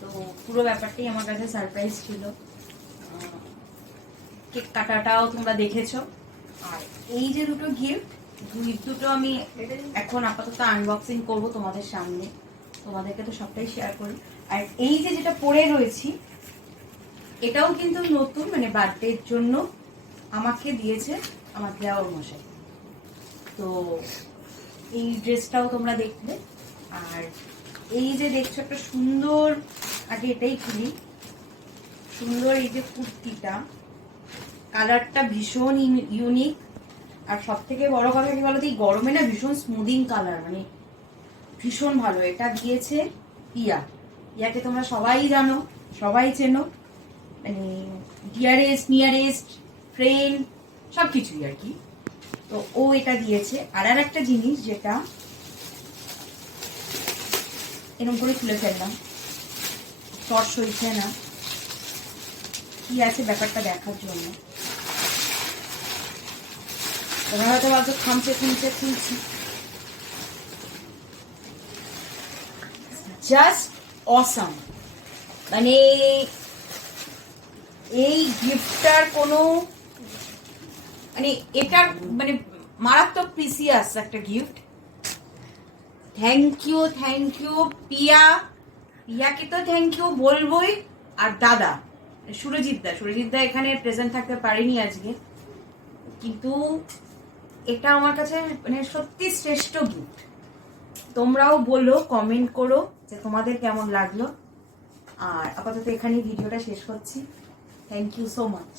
তো পুরো ব্যাপারটাই আমার কাছে সারপ্রাইজ ছিল। কেক কাটাটাও তোমরা দেখেছো। আর এই যে দুটো দুটো আমি এখন আপাতত আনবক্সিং করব তোমাদের সামনে, তোমাদেরকে তো সবটাই শেয়ার করি। আর এই যে যেটা পরে রয়েছি এটাও কিন্তু নতুন, মানে বার্থডের জন্য আমাকে দিয়েছে আমার দেওয়ার মশাই। তো এই ড্রেসটাও তোমরা দেখবে। আর এই যে দেখছো একটা সুন্দর, আগে এটাই খুলি, সুন্দর এই যে কুর্তিটা, কালারটা ভীষণ ইউনিক। আর সব থেকে বড় কথা কি বলতো, এই গরমে না ভীষণ স্মুদিং কালার, মানে ভীষণ ভালো। এটা দিয়েছে পিয়াকে তোমরা সবাই জানো, সবাই চেনো, মানে ডিয়ারেস্ট নিয়ারেস্ট ফ্রেন্ড সবকিছুই আর কি। তো ও এটা দিয়েছে। আর একটা জিনিস যেটা এরকম করে খুলে ফেললাম, টর্চ হয়েছে না, কি আছে ব্যাপারটা দেখার জন্য। তোমরা হয়তো ভাবছো খুলছি, জাস্ট অসাম। মানে এই গিফটটার কোনো মানে এটার মানে মারাত্মক প্রিসিয়াস একটা গিফট। থ্যাংক ইউ পিয়াকে তো থ্যাংক ইউ বলবোই। আর দাদা সুরজিৎ দা এখানে প্রেজেন্ট থাকতে পারেনি আজকে, কিন্তু এটা আমার কাছে মানে সত্যি শ্রেষ্ঠ গিফট। তোমরাও বলো, কমেন্ট করো যে তোমাদের কেমন লাগলো। আর আপাতত এখানেই ভিডিওটা শেষ করছি। Thank you so much.